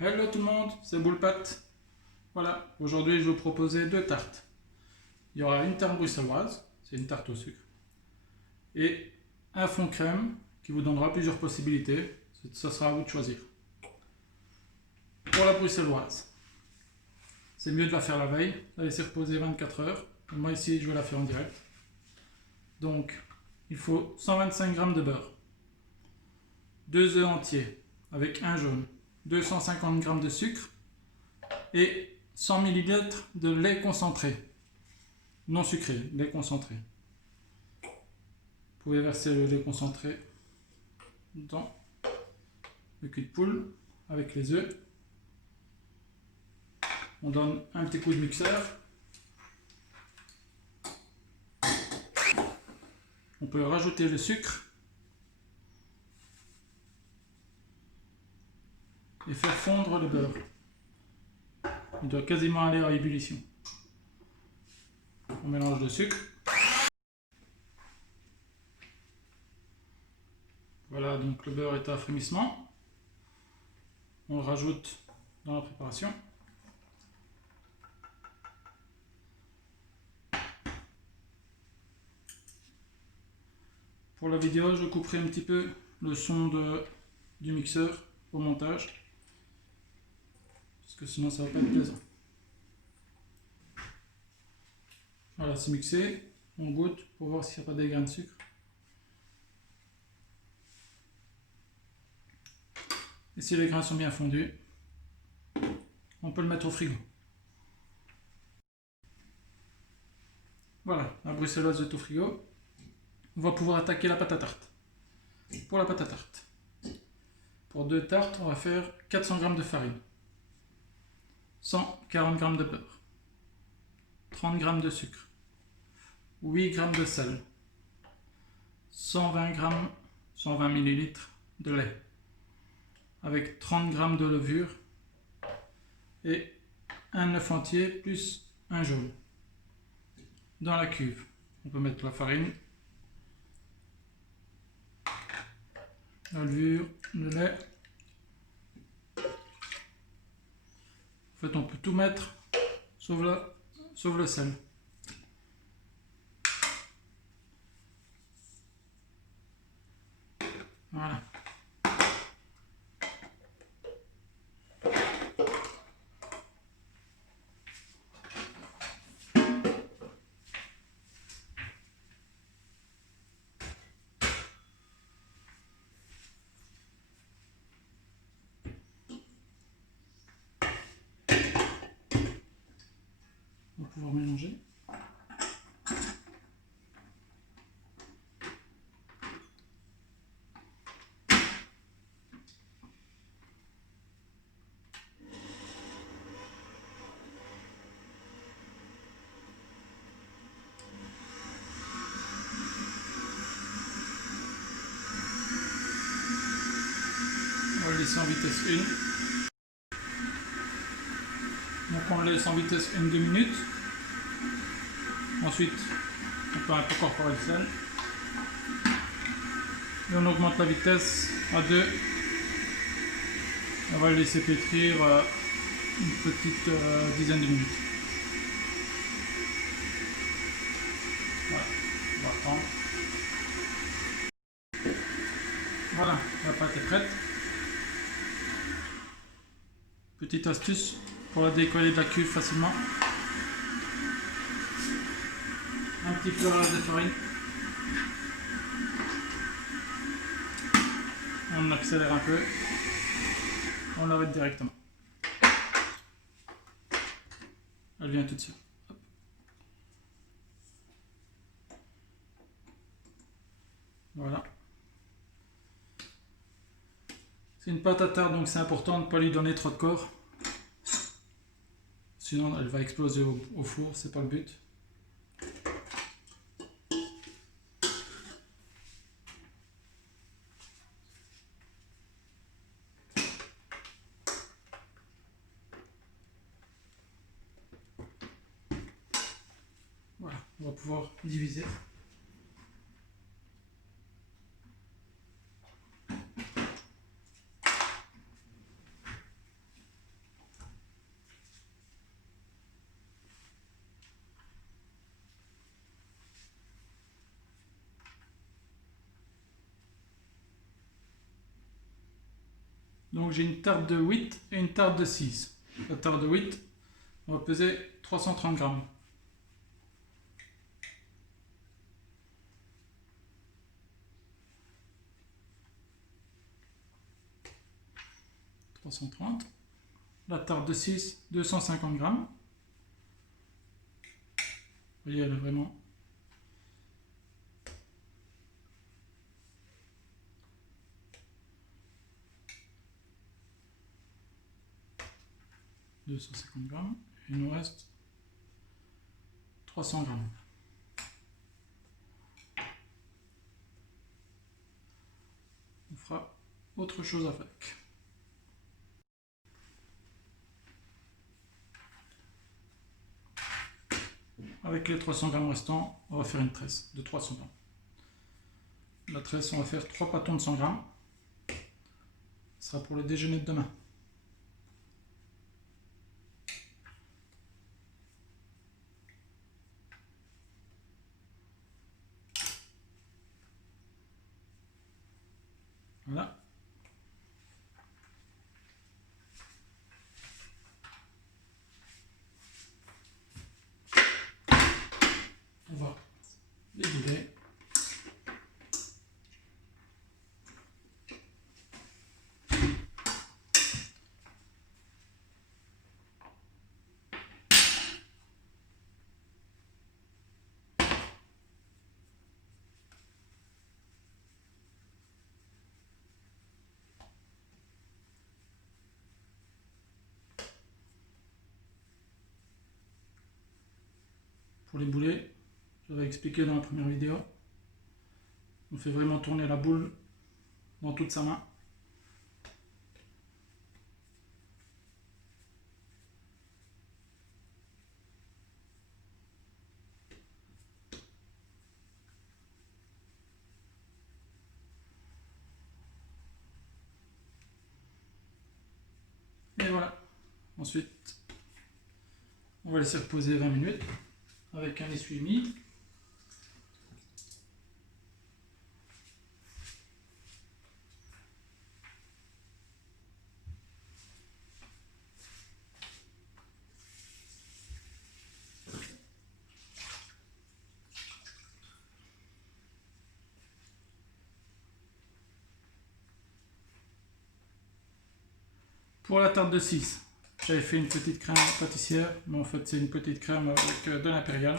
Hello tout le monde, c'est Boulpat. Voilà, aujourd'hui je vais vous proposer deux tartes. Il y aura une tarte bruxelloise, c'est une tarte au sucre, et un fond crème qui vous donnera plusieurs possibilités. Ça sera à vous de choisir. Pour la bruxelloise, c'est mieux de la faire la veille, la laisser reposer 24 heures. Moi ici je vais la faire en direct. Donc il faut 125 g de beurre, 2 œufs entiers avec un jaune, 250 g de sucre et 100 ml de lait concentré, non sucré, lait concentré. Vous pouvez verser le lait concentré dans le cul de poule avec les œufs. On donne un petit coup de mixeur. On peut rajouter le sucre et faire fondre le beurre. Il doit quasiment aller à ébullition. On mélange le sucre. Voilà, donc le beurre est à frémissement. On le rajoute dans la préparation. Pour la vidéo, je couperai un petit peu le son du mixeur au montage, parce que sinon ça va pas être plaisant. Voilà, c'est mixé. On goûte pour voir s'il n'y a pas des grains de sucre. Et si les grains sont bien fondus, on peut le mettre au frigo. Voilà, la bruxelloise est au frigo. On va pouvoir attaquer la pâte à tarte. Pour la pâte à tarte, pour deux tartes, on va faire 400 g de farine, 140 g de beurre, 30 g de sucre, 8 g de sel, 120 g, 120 ml de lait, avec 30 g de levure et un œuf entier plus un jaune. Dans la cuve, on peut mettre la farine, la levure, le lait. En fait, on peut tout mettre sauf le sel. Voilà. On va pouvoir mélanger. On va le laisser en vitesse 1. Donc on le laisse en vitesse 1-2 minutes. Ensuite, on peut incorporer le sel. Et on augmente la vitesse à 2. On va le laisser pétrir une petite dizaine de minutes. Voilà, on va attendre. Voilà, la pâte est prête. Petite astuce pour la décoller de la cuve facilement. Un petit fleurage de farine. On accélère un peu. On l'arrête directement. Elle vient toute seule. Hop. Voilà. C'est une pâte à tarte, donc c'est important de ne pas lui donner trop de corps. Sinon elle va exploser au four, c'est pas le but. Voilà, on va pouvoir diviser. Donc j'ai une tarte de 8 et une tarte de 6. La tarte de 8, on va peser 330 grammes. La tarte de 6, 250 grammes. Vous voyez, elle est vraiment... « 250 grammes. Il nous reste 300 grammes. On fera autre chose avec. Avec les 300 grammes restants, on va faire une tresse de 300 grammes. La tresse, on va faire 3 pâtons de 100 grammes. Ce sera pour le déjeuner de demain. Voilà. On va les vider. Pour les boulets, j'avais expliqué dans la première vidéo, on fait vraiment tourner la boule dans toute sa main. Et voilà. Ensuite, on va laisser reposer 20 minutes avec un essuie-mie. Pour la tarte de 6, j'avais fait une petite crème pâtissière, mais en fait c'est une petite crème avec de l'impérial.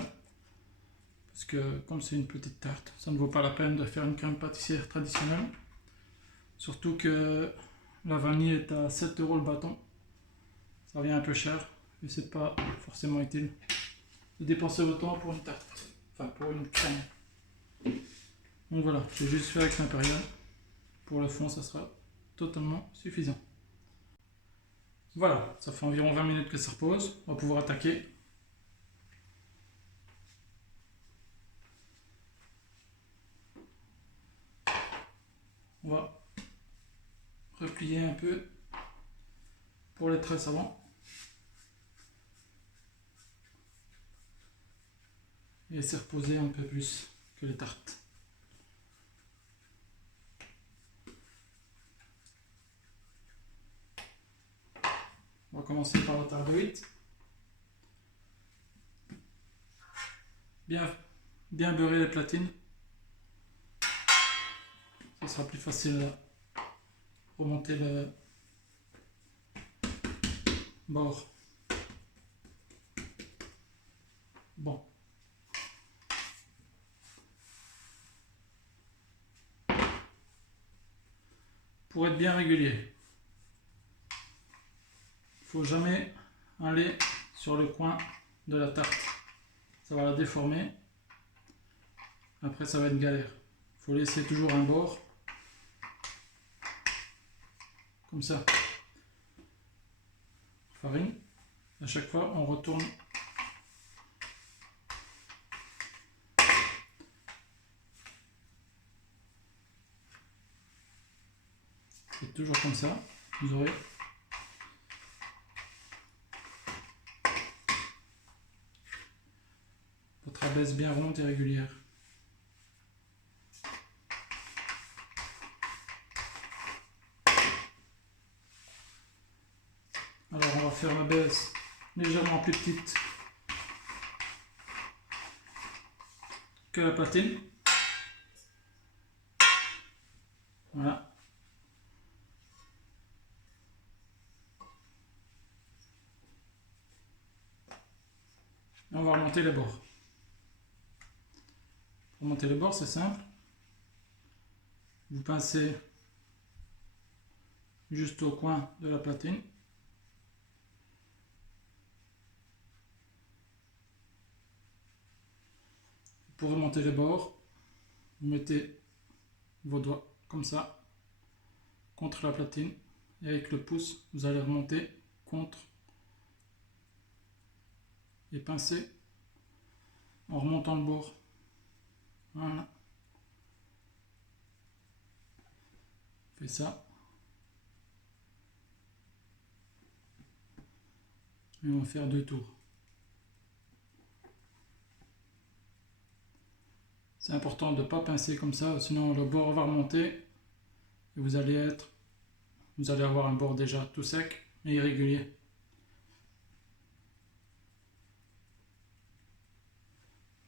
Parce que comme c'est une petite tarte, ça ne vaut pas la peine de faire une crème pâtissière traditionnelle. Surtout que la vanille est à 7 € le bâton. Ça revient un peu cher et c'est pas forcément utile de dépenser autant pour une tarte. Enfin pour une crème. Donc voilà, j'ai juste fait avec l'impérial. Pour le fond, ça sera totalement suffisant. Voilà, ça fait environ 20 minutes que ça repose. On va pouvoir attaquer. On va replier un peu pour les tresses avant. Et laisser reposer un peu plus que les tartes. On va commencer par la tarte de 8. Bien beurrer les platines. Ça sera plus facile à remonter le bord. Bon. Pour être bien régulier, il ne faut jamais aller sur le coin de la tarte. Ça va la déformer. Après, ça va être galère. Il faut laisser toujours un bord. Comme ça. Farine. À chaque fois, on retourne. C'est toujours comme ça. Vous aurez votre abaisse bien ronde et régulière. faire la baisse légèrement plus petite que la platine. Voilà. Et on va remonter les bords. Pour monter les bords, c'est simple. Vous pincez juste au coin de la platine. Pour remonter les bords, vous mettez vos doigts comme ça contre la platine et avec le pouce vous allez remonter contre et pincer en remontant le bord. Voilà. Fais ça et on va faire 2 tours. C'est important de ne pas pincer comme ça, sinon le bord va remonter et vous allez avoir un bord déjà tout sec et irrégulier.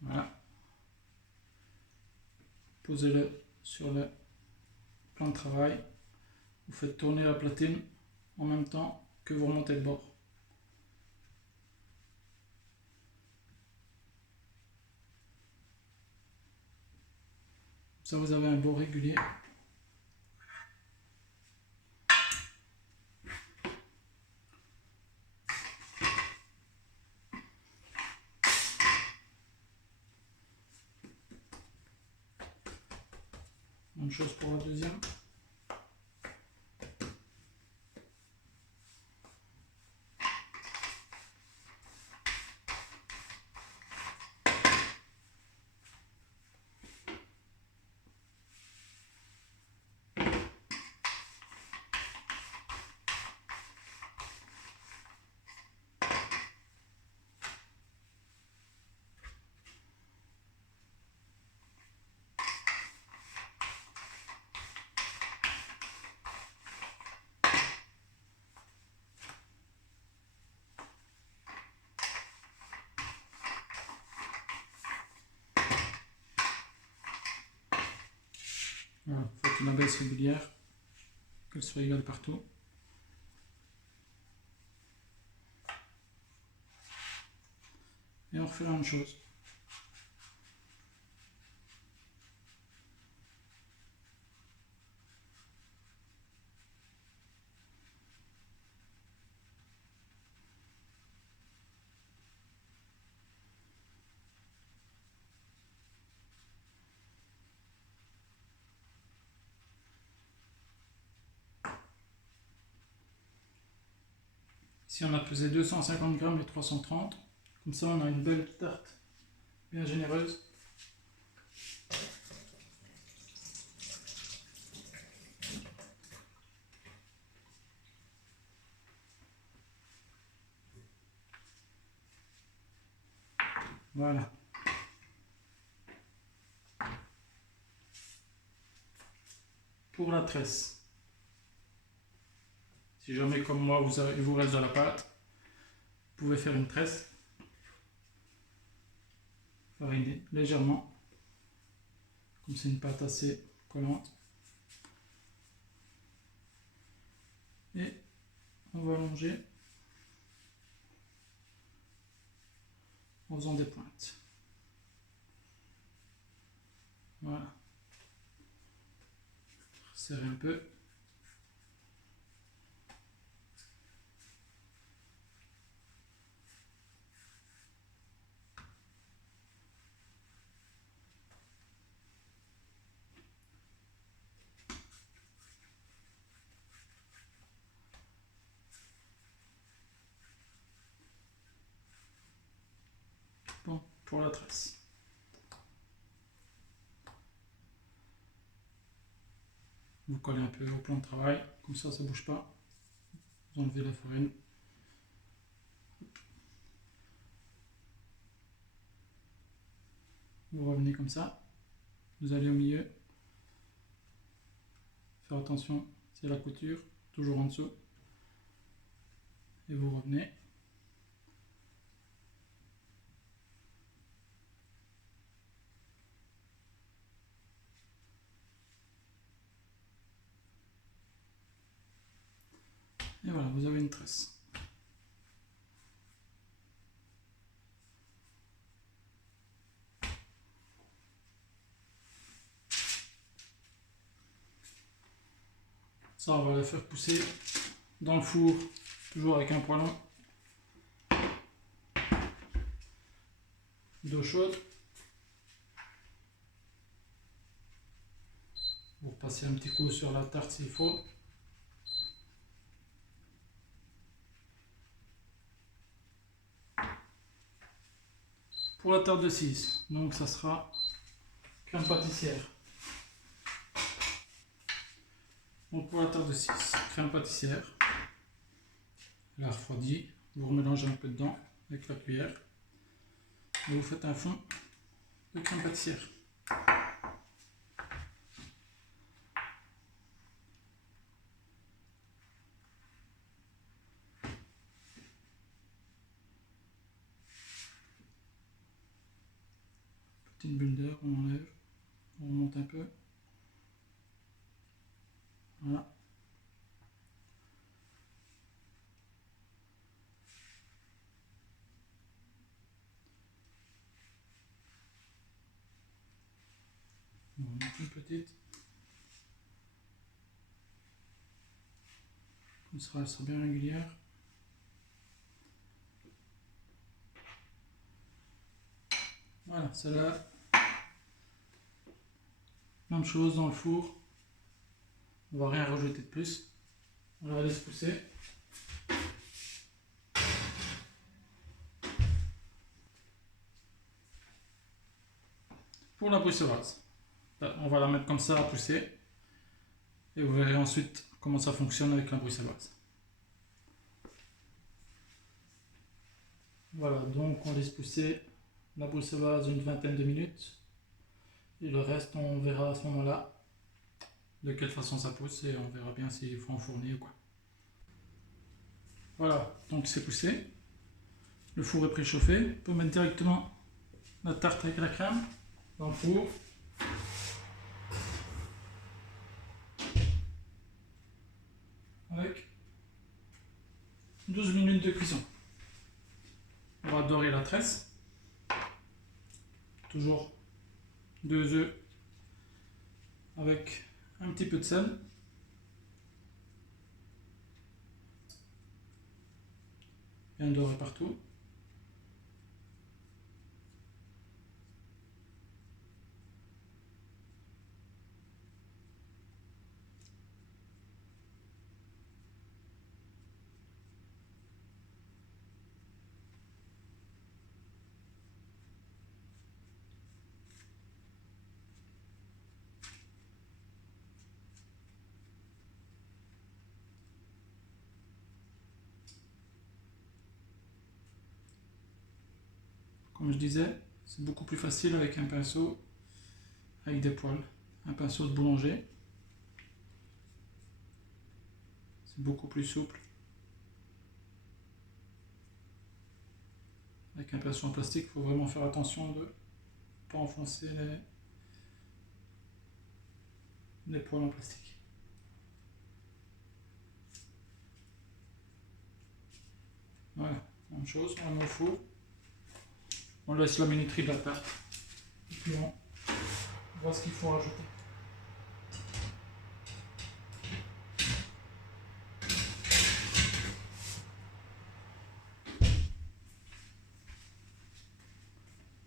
Voilà. Posez-le sur le plan de travail. Vous faites tourner la platine en même temps que vous remontez le bord. Ça, vous avez un bord régulier. Même chose pour la deuxième. Voilà, faites une baisse régulière, qu'elle soit égale partout. Et on refait la même chose. Ici on a pesé 250 g et 330. Comme ça on a une belle tarte bien généreuse. Voilà. Pour la tresse. Si jamais comme moi il vous reste de la pâte, vous pouvez faire une tresse. Fariner légèrement. Comme c'est une pâte assez collante. Et on va allonger en faisant des pointes. Voilà. Serrer un peu. Bon, pour la tresse. Vous collez un peu au plan de travail, comme ça ne bouge pas. Vous enlevez la farine. Vous revenez comme ça. Vous allez au milieu. Faire attention, c'est la couture, toujours en dessous. et vous revenez. Et voilà, vous avez une tresse. Ça, on va la faire pousser dans le four, toujours avec un poêlon d'eau chaude. Vous repassez un petit coup sur la tarte s'il faut. Pour la tarte de 6, donc ça sera crème pâtissière. Donc pour la tarte de 6, crème pâtissière, elle a refroidi, vous remélangez un peu dedans avec la cuillère et vous faites un fond de crème pâtissière. Petite bulle d'air, on enlève, on remonte un peu. Voilà. On va mettre une petite. Comme ça, elle sera bien régulière. Voilà, celle-là. Même chose dans le four. On va rien rajouter de plus. On la laisse pousser. Pour la bruxelloise, on va la mettre comme ça à pousser. Et vous verrez ensuite comment ça fonctionne avec la bruxelloise. Voilà, donc on laisse pousser la bruxelloise une vingtaine de minutes. Et le reste, on verra à ce moment-là de quelle façon ça pousse et on verra bien s'il faut enfourner ou quoi. Voilà, donc c'est poussé. Le four est préchauffé. On peut mettre directement la tarte avec la crème dans le four. Avec 12 minutes de cuisson. On va dorer la tresse. Toujours 2 œufs avec un petit peu de sel. Bien doré partout. Comme je disais, c'est beaucoup plus facile avec un pinceau avec des poils. Un pinceau de boulanger. C'est beaucoup plus souple. Avec un pinceau en plastique, il faut vraiment faire attention de ne pas enfoncer les poils en plastique. Voilà, même chose, on met au four. On laisse la minuterie de la tarte. Et puis on voit ce qu'il faut rajouter.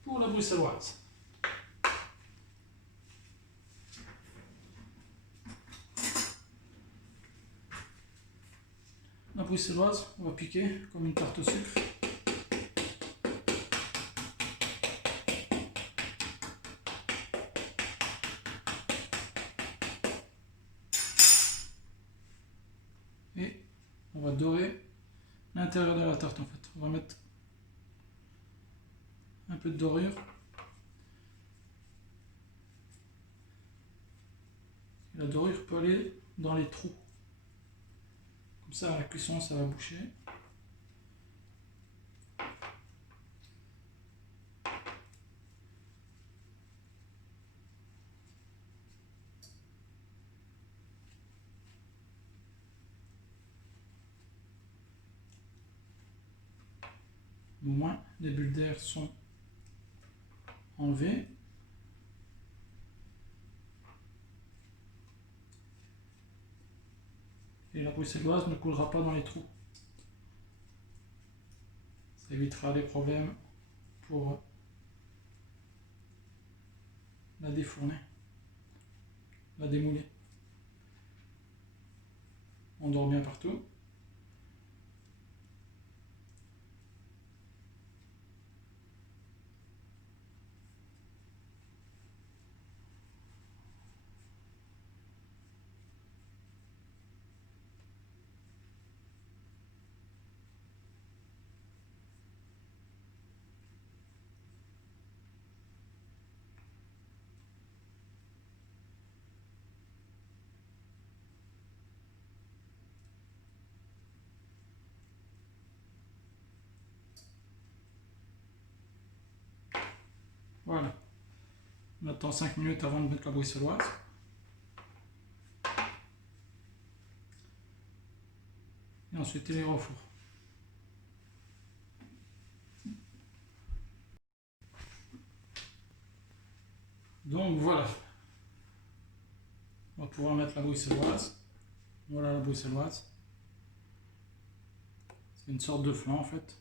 Pour la bruxelloise. La bruxelloise, on va piquer comme une tarte au sucre. Et on va dorer l'intérieur de la tarte en fait. On va mettre un peu de dorure. Et la dorure peut aller dans les trous. Comme ça à la cuisson ça va boucher. Au moins, les bulles d'air sont enlevées. Et la bruxelloise ne coulera pas dans les trous. Ça évitera des problèmes pour la défourner, la démouler. On dort bien partout. Voilà. On attend 5 minutes avant de mettre la bruxelloise. Et ensuite, il ira au four. Donc voilà. On va pouvoir mettre la bruxelloise. Voilà la bruxelloise. C'est une sorte de flan en fait.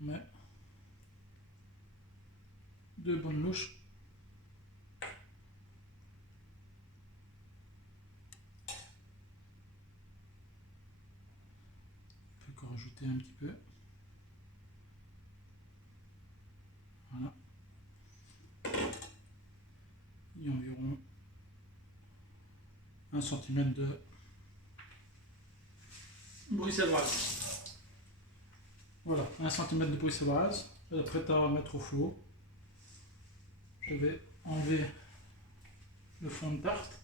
On met 2 bonnes louches. On peut encore rajouter un petit peu. Voilà. Et environ 1 cm de bruxelloise. Voilà, 1 cm de bruxelloise. Elle est prête à mettre au four. Je vais enlever le fond de tarte.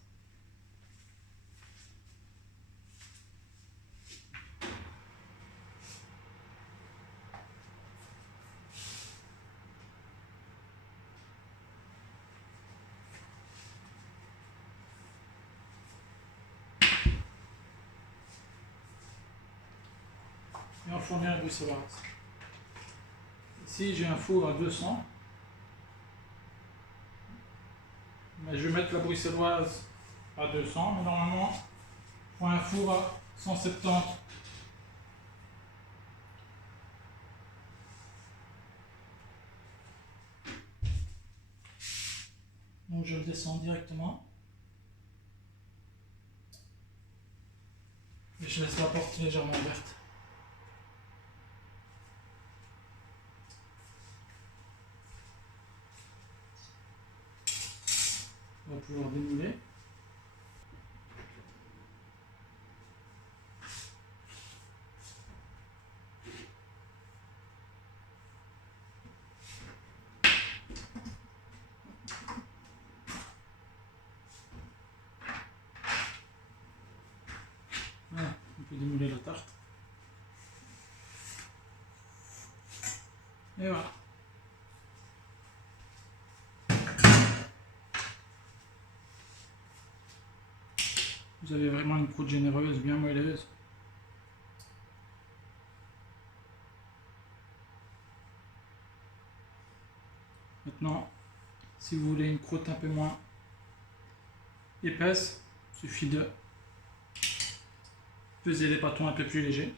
Et enfourner la bruxelloise. Ici j'ai un four à 200. Mais je vais mettre la bruxelloise à 200. Mais normalement, il faut un four à 170. Donc je le descends directement. Et je laisse la porte légèrement ouverte. On va pouvoir démouler. Voilà, on peut démouler la tarte. Et voilà. Vous avez vraiment une croûte généreuse, bien moelleuse. Maintenant, si vous voulez une croûte un peu moins épaisse, il suffit de peser les pâtons un peu plus légers.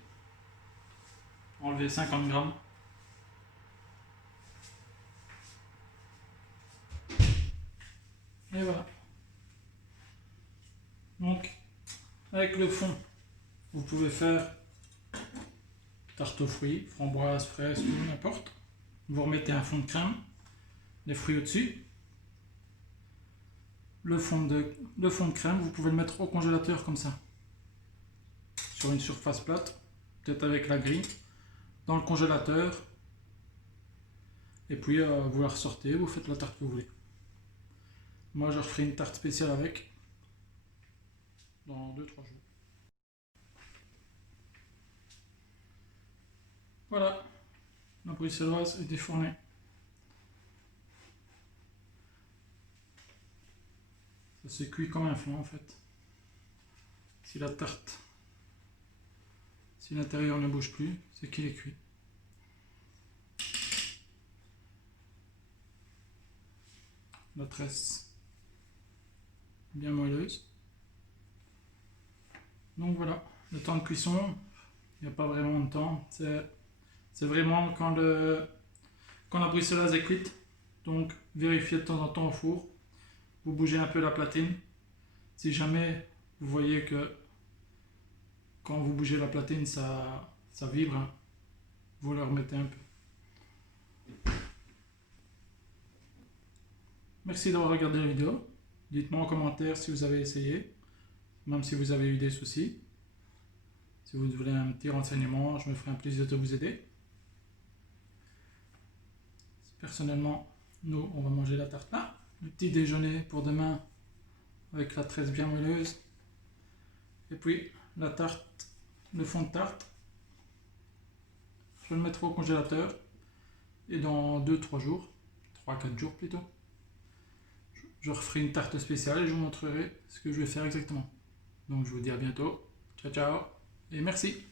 Enlever 50 grammes. Et voilà. Donc, avec le fond, vous pouvez faire tarte aux fruits, framboise, fraise, tout, n'importe. Vous remettez un fond de crème, les fruits au-dessus. Le fond de crème, vous pouvez le mettre au congélateur comme ça. Sur une surface plate, peut-être avec la grille, dans le congélateur. Et puis vous la ressortez, vous faites la tarte que vous voulez. Moi je referai une tarte spéciale avec dans 2-3 jours. Voilà, la bruxelloise est défournée. Ça se cuit comme un flan en fait. Si Si l'intérieur ne bouge plus, c'est qu'il est cuit. La tresse bien moelleuse. Donc voilà, le temps de cuisson, il n'y a pas vraiment de temps. C'est vraiment quand la bruxelloise est cuite. Donc vérifiez de temps en temps au four. Vous bougez un peu la platine. Si jamais vous voyez que quand vous bougez la platine, ça vibre, hein, vous le remettez un peu. Merci d'avoir regardé la vidéo. Dites-moi en commentaire si vous avez essayé, même si vous avez eu des soucis. Si vous voulez un petit renseignement, je me ferai un plaisir de vous aider. Personnellement, nous, on va manger la tarte là. Le petit déjeuner pour demain avec la tresse bien moelleuse. Et puis la tarte, le fond de tarte. Je le mettrai au congélateur. Et dans 2-3 jours, 3-4 jours plutôt, je referai une tarte spéciale et je vous montrerai ce que je vais faire exactement. Donc je vous dis à bientôt. Ciao ciao et merci.